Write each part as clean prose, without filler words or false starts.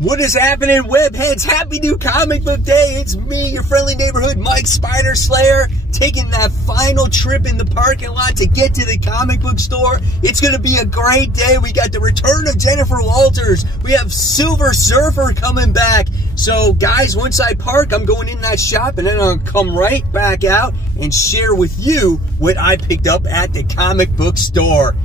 What is happening, webheads? Happy new comic book day. It's me, your friendly neighborhood Mike Spider Slayer, taking that final trip in the parking lot to get to the comic book store. It's going to be a great day. We got the return of Jennifer Walters. We have Silver Surfer coming back. So, guys, once I park, I'm going in that shop, and then I'll come right back out and share with you what I picked up at the comic book store.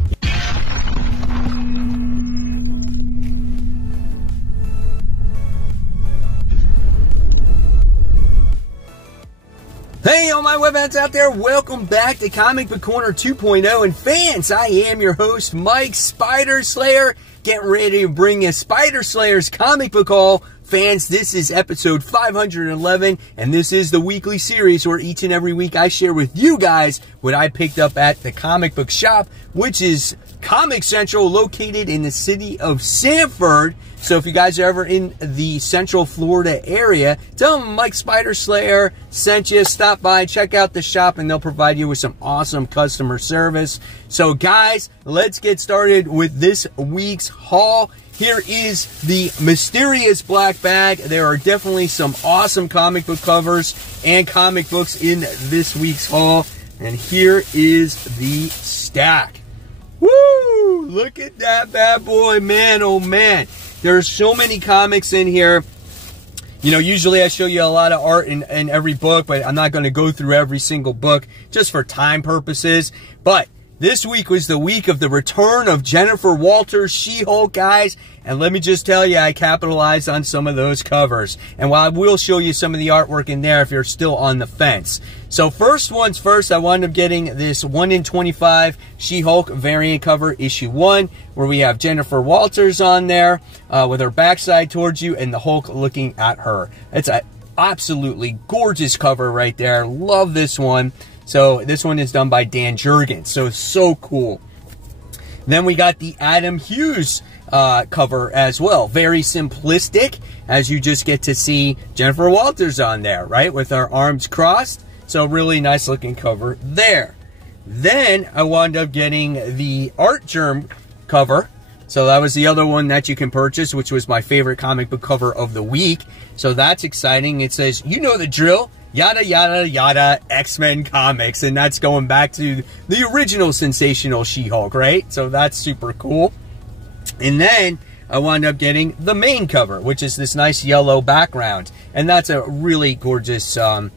Hey, all my webheads out there, welcome back to Comic Book Corner 2.0. And fans, I am your host, Mike Spider Slayer, getting ready to bring you Spider Slayer's comic book haul. Fans, this is episode 511, and this is the weekly series where each and every week I share with you guys what I picked up at the comic book shop, which is Comic Central, located in the city of Sanford. So if you guys are ever in the Central Florida area, tell them Mike Spider Slayer sent you. Stop by, check out the shop, and they'll provide you with some awesome customer service. So guys, let's get started with this week's haul. Here is the mysterious black bag. There are definitely some awesome comic book covers and comic books in this week's haul. And here is the stack. Woo! Look at that bad boy, man, oh man. There's so many comics in here. You know, usually I show you a lot of art in every book, but I'm not going to go through every single book just for time purposes. But this week was the week of the return of Jennifer Walters, She-Hulk, guys. And let me just tell you, I capitalized on some of those covers. And while I will show you some of the artwork in there if you're still on the fence. So first one's first, I wound up getting this 1 in 25 She-Hulk variant cover, issue 1, where we have Jennifer Walters on there with her backside towards you and the Hulk looking at her. It's an absolutely gorgeous cover right there. Love this one. So this one is done by Dan Jurgens, so it's so cool. Then we got the Adam Hughes cover as well. Very simplistic, as you just get to see Jennifer Walters on there, right? With her arms crossed. So really nice looking cover there. Then I wound up getting the Art Germ cover. So that was the other one that you can purchase, which was my favorite comic book cover of the week. So that's exciting. It says, you know the drill. Yada, yada, yada, X-Men comics. And that's going back to the original sensational She-Hulk, right? So that's super cool. And then I wound up getting the main cover, which is this nice yellow background. And that's a really gorgeous Jen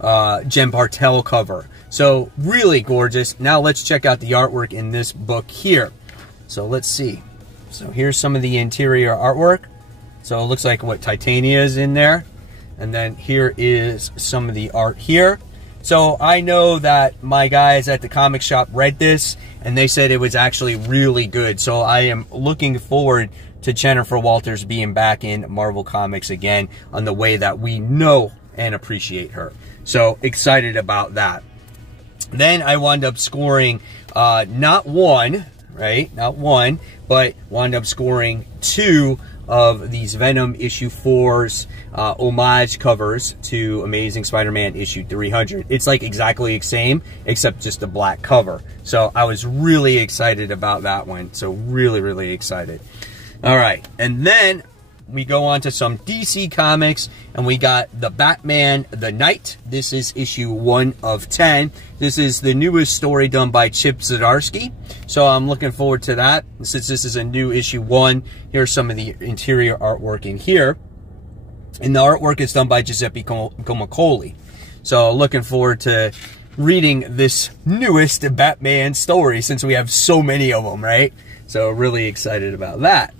Bartel cover. So really gorgeous. Now let's check out the artwork in this book here. So let's see. So here's some of the interior artwork. So it looks like what Titania is in there. And then here is some of the art here. So I know that my guys at the comic shop read this and they said it was actually really good. So I am looking forward to Jennifer Walters being back in Marvel Comics again on the way that we know and appreciate her. So excited about that. Then I wound up scoring not one, right? Not one, but wound up scoring 2 of these Venom issue 4's homage covers to Amazing Spider-Man issue 300. It's like exactly the same, except just a black cover. So I was really excited about that one. So really, really excited. All right. And then we go on to some DC comics, and we got the Batman The Knight. This is issue 1 of 10. This is the newest story done by Chip Zdarsky. So I'm looking forward to that. Since this is a new issue 1, here's some of the interior artwork in here. And the artwork is done by Giuseppe Comacoli. So looking forward to reading this newest Batman story since we have so many of them, right? So really excited about that.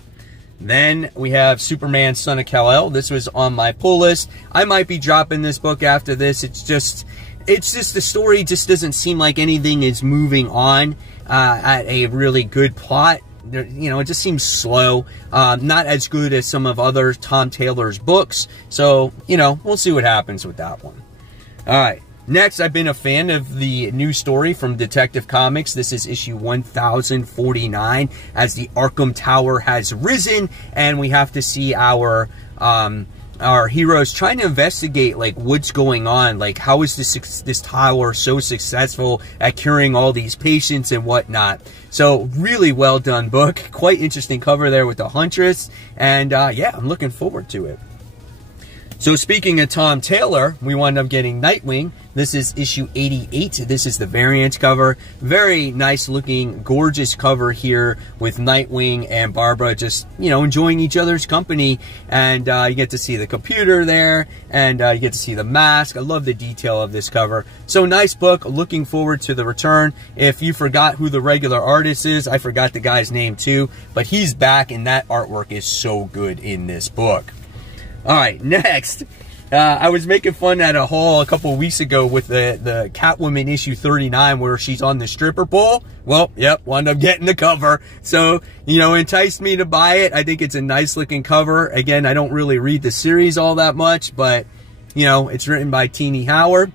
Then we have Superman, Son of Kal-El. This was on my pull list. I might be dropping this book after this. It's just the story just doesn't seem like anything is moving on at a really good plot. You know, it just seems slow. Not as good as some of other Tom Taylor's books. So, you know, we'll see what happens with that one. All right. Next, I've been a fan of the new story from Detective Comics. This is issue 1049, as the Arkham Tower has risen, and we have to see our our heroes trying to investigate like what's going on, like how is this tower so successful at curing all these patients and whatnot. So really well done book, quite interesting cover there with the Huntress, and yeah, I'm looking forward to it. So speaking of Tom Taylor, we wound up getting Nightwing. This is issue 88. This is the variant cover. Very nice looking, gorgeous cover here with Nightwing and Barbara just, you know, enjoying each other's company. And you get to see the computer there, and you get to see the mask. I love the detail of this cover. So nice book. Looking forward to the return. If you forgot who the regular artist is, I forgot the guy's name too, but he's back, and that artwork is so good in this book. All right, next, I was making fun at a haul a couple weeks ago with the Catwoman issue 39 where she's on the stripper pole. Well, yep, wound up getting the cover. So, you know, enticed me to buy it. I think it's a nice looking cover. Again, I don't really read the series all that much, but, you know, it's written by Teenie Howard.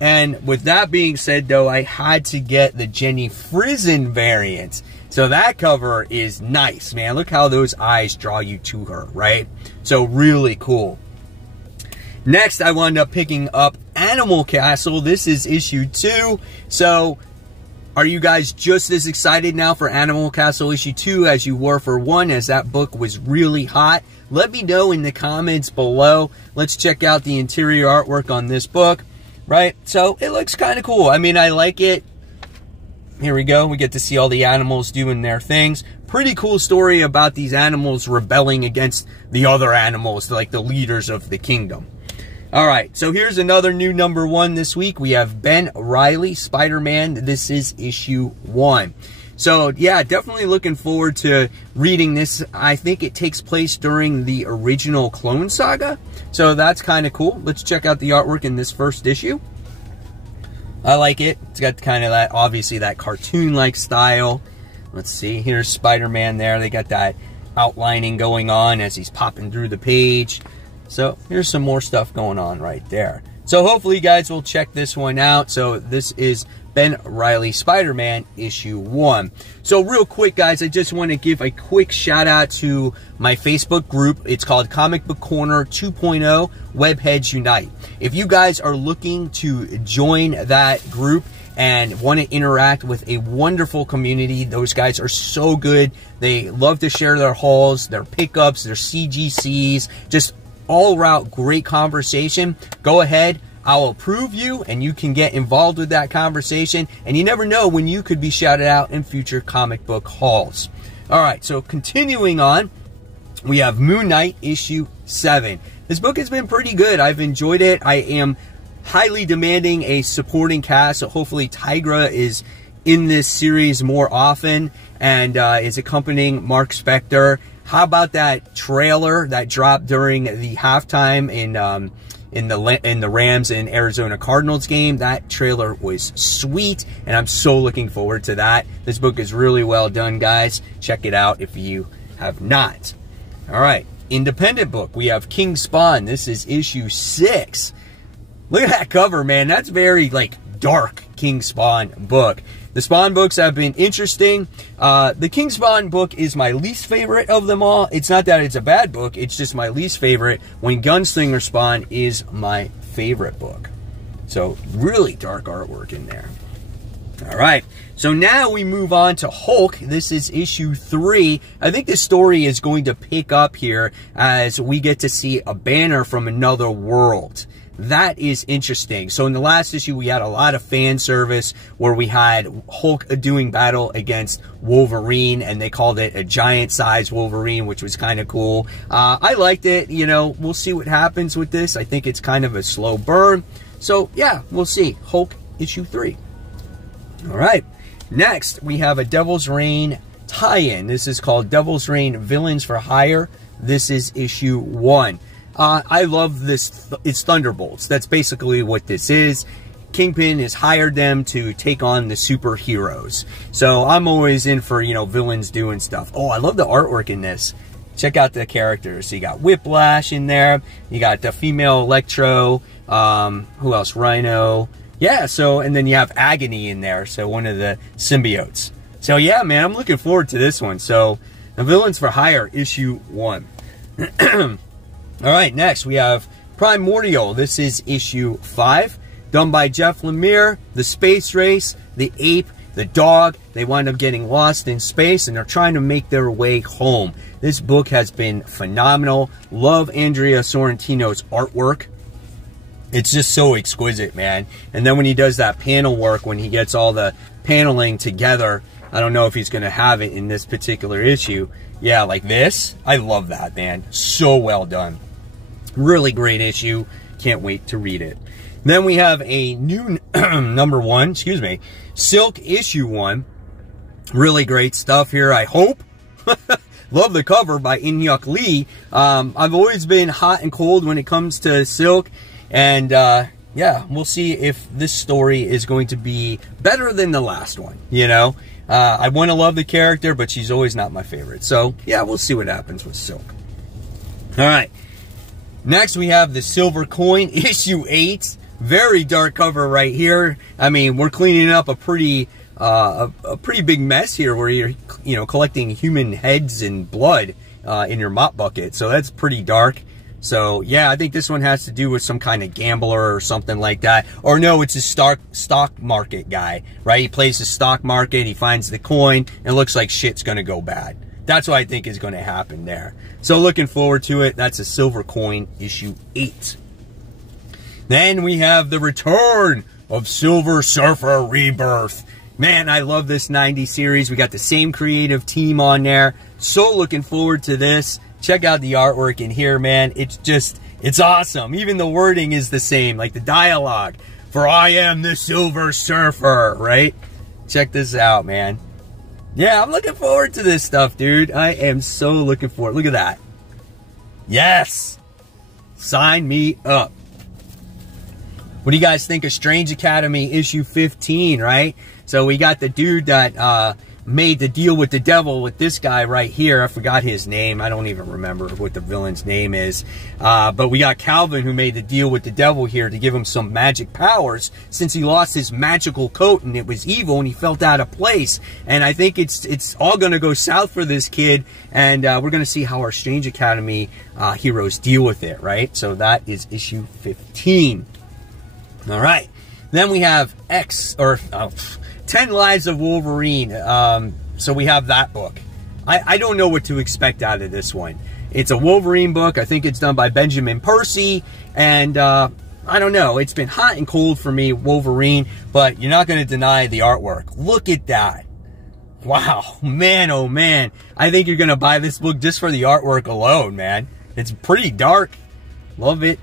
And with that being said, though, I had to get the Jenny Frison variant. So that cover is nice, man. Look how those eyes draw you to her, right? So really cool. Next, I wound up picking up Animal Castle. This is issue 2. So are you guys just as excited now for Animal Castle issue 2 as you were for 1, as that book was really hot? Let me know in the comments below. Let's check out the interior artwork on this book, right? So it looks kind of cool. I mean, I like it. Here we go. We get to see all the animals doing their things. Pretty cool story about these animals rebelling against the other animals, like the leaders of the kingdom. All right, so here's another new #1 this week. We have Ben Reilly, Spider-Man. This is issue 1. So, yeah, definitely looking forward to reading this. I think it takes place during the original Clone Saga. So that's kind of cool. Let's check out the artwork in this first issue. I like it. It's got kind of that, obviously, that cartoon-like style. Let's see. Here's Spider-Man there. They got that outlining going on as he's popping through the page. So here's some more stuff going on right there. So hopefully you guys will check this one out. So this is Ben Reilly, Spider-Man, issue 1. So real quick, guys, I just want to give a quick shout out to my Facebook group. It's called Comic Book Corner 2.0 Webheads Unite. If you guys are looking to join that group and want to interact with a wonderful community, those guys are so good. They love to share their hauls, their pickups, their CGCs, just all around great conversation. Go ahead. I'll approve you, and you can get involved with that conversation. And you never know when you could be shouted out in future comic book hauls. All right, so continuing on, we have Moon Knight issue 7. This book has been pretty good. I've enjoyed it. I am highly demanding a supporting cast, so hopefully Tigra is in this series more often and is accompanying Mark Spector. How about that trailer that dropped during the halftime in the Rams and Arizona Cardinals game? That trailer was sweet, and I'm so looking forward to that. This book is really well done, guys. Check it out if you have not. All right, independent book. We have King Spawn. This is issue 6. Look at that cover, man. That's very, like, dark King Spawn book. The Spawn books have been interesting. The King Spawn book is my least favorite of them all. It's not that it's a bad book. It's just my least favorite, when Gunslinger Spawn is my favorite book. So really dark artwork in there. All right. So now we move on to Hulk. This is issue 3. I think this story is going to pick up here as we get to see a banner from another world. That is interesting. So in the last issue, we had a lot of fan service where we had Hulk doing battle against Wolverine, and they called it a giant-sized Wolverine, which was kind of cool. I liked it. You know, we'll see what happens with this. I think it's kind of a slow burn. So, yeah, we'll see. Hulk issue 3. All right. Next, we have a Devil's Reign tie-in. This is called Devil's Reign Villains for Hire. This is issue 1. I love this. It's Thunderbolts. That's basically what this is. Kingpin has hired them to take on the superheroes. So I'm always in for, you know, villains doing stuff. Oh, I love the artwork in this. Check out the characters. So you got Whiplash in there. You got the female Electro. Who else? Rhino. Yeah, so, and then you have Agony in there. So one of the symbiotes. So yeah, man, I'm looking forward to this one. So the Villains for Hire, issue 1. All right, next we have Primordial. This is issue 5, done by Jeff Lemire. The space race, the ape, the dog, they wind up getting lost in space and they're trying to make their way home. This book has been phenomenal. Love Andrea Sorrentino's artwork. It's just so exquisite, man. And then when he does that panel work, when he gets all the paneling together, I don't know if he's going to have it in this particular issue. Yeah, like this. I love that, man. So well done. Really great issue. Can't wait to read it. Then we have a new number 1, Silk issue 1. Really great stuff here, I hope. Love the cover by In-Hyuk Lee. I've always been hot and cold when it comes to Silk. And yeah, we'll see if this story is going to be better than the last one, you know. I want to love the character, but she's always not my favorite. So, yeah, we'll see what happens with Silk. All right. Next, we have the Silver Coin, issue 8. Very dark cover right here. I mean, we're cleaning up a pretty big mess here where you're, you know, collecting human heads and blood in your mop bucket. So that's pretty dark. So, yeah, I think this one has to do with some kind of gambler or something like that. Or no, it's a stock market guy, right? He plays the stock market, he finds the coin, and it looks like shit's going to go bad. That's what I think is going to happen there. So, looking forward to it. That's a Silver Coin, issue 8. Then we have the return of Silver Surfer Rebirth. Man, I love this 90 series. We got the same creative team on there. So looking forward to this. Check out the artwork in here, man. It's awesome. Even the wording is the same, like the dialogue. For I am the Silver Surfer, right? Check this out, man. Yeah, I'm looking forward to this stuff, dude. I am so looking forward. Look at that. Yes. Sign me up. What do you guys think of Strange Academy issue 15, right? So we got the dude that made the deal with the devil with this guy right here. I forgot his name. I don't even remember what the villain's name is. But we got Calvin who made the deal with the devil here to give him some magic powers since he lost his magical coat and it was evil and he felt out of place. And I think it's all going to go south for this kid. And we're going to see how our Strange Academy heroes deal with it, right? So that is issue 15. All right. Then we have 10 Lives of Wolverine. So we have that book. I don't know what to expect out of this one. It's a Wolverine book. I think it's done by Benjamin Percy. And I don't know. It's been hot and cold for me, Wolverine. But you're not going to deny the artwork. Look at that. Wow. Man, oh man. I think you're going to buy this book just for the artwork alone, man. It's pretty dark. Love it.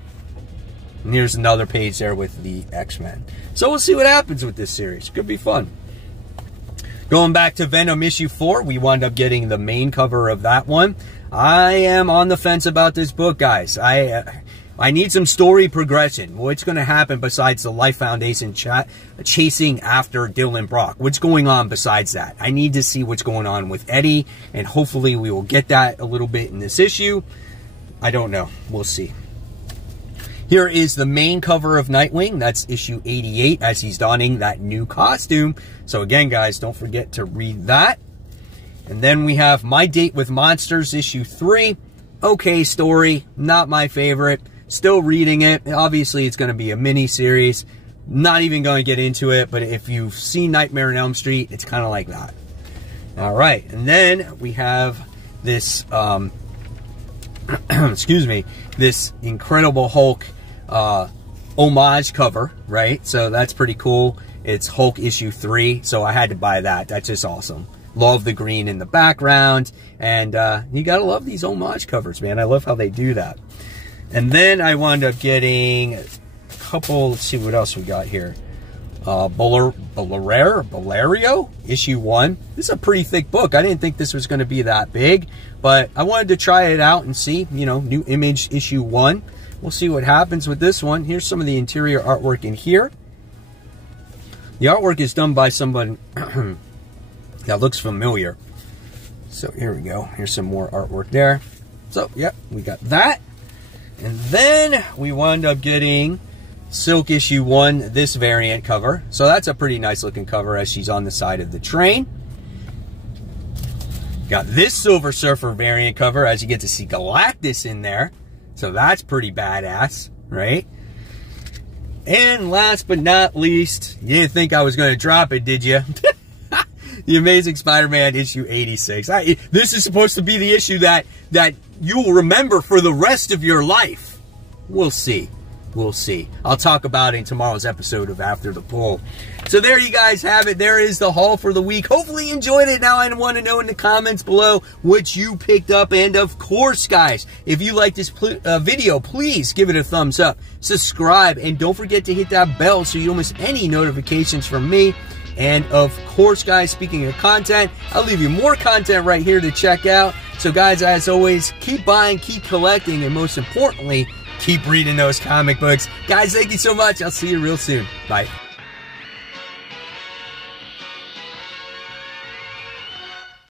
And here's another page there with the X-Men. So we'll see what happens with this series. Could be fun. Going back to Venom issue 4, we wound up getting the main cover of that one. I am on the fence about this book, guys. I need some story progression. What's going to happen besides the Life Foundation chasing after Dylan Brock? What's going on besides that? I need to see what's going on with Eddie, and hopefully we will get that a little bit in this issue. I don't know. We'll see. Here is the main cover of Nightwing. That's issue 88 as he's donning that new costume. So again, guys, don't forget to read that. And then we have My Date with Monsters, issue 3. Okay story, not my favorite. Still reading it. Obviously, it's going to be a mini-series. Not even going to get into it, but if you've seen Nightmare on Elm Street, it's kind of like that. All right, and then we have this, excuse me, this Incredible Hulk homage cover, right? So that's pretty cool. It's Hulk issue 3, so I had to buy that. That's just awesome. Love the green in the background, and you gotta love these homage covers, man. I love how they do that. And then I wound up getting a couple, let's see what else we got here. Valerio, issue 1. This is a pretty thick book. I didn't think this was going to be that big, but I wanted to try it out and see, you know, New Image issue 1. We'll see what happens with this one. Here's some of the interior artwork in here. The artwork is done by someone that looks familiar. So here we go. Here's some more artwork there. So, yep, we got that. And then we wound up getting Silk issue 1, this variant cover. So that's a pretty nice looking cover as she's on the side of the train. Got this Silver Surfer variant cover as you get to see Galactus in there. So that's pretty badass, right? And last but not least, you didn't think I was going to drop it, did you? The Amazing Spider-Man issue 86. This is supposed to be the issue that you will remember for the rest of your life. We'll see. We'll see. I'll talk about it in tomorrow's episode of After the Pull. So there you guys have it. There is the haul for the week. Hopefully you enjoyed it. Now I want to know in the comments below what you picked up. And of course, guys, if you like this video, please give it a thumbs up. Subscribe. And don't forget to hit that bell so you don't miss any notifications from me. And of course, guys, speaking of content, I'll leave you more content right here to check out. So guys, as always, keep buying, keep collecting, and most importantly, keep reading those comic books. Guys, thank you so much. I'll see you real soon. Bye.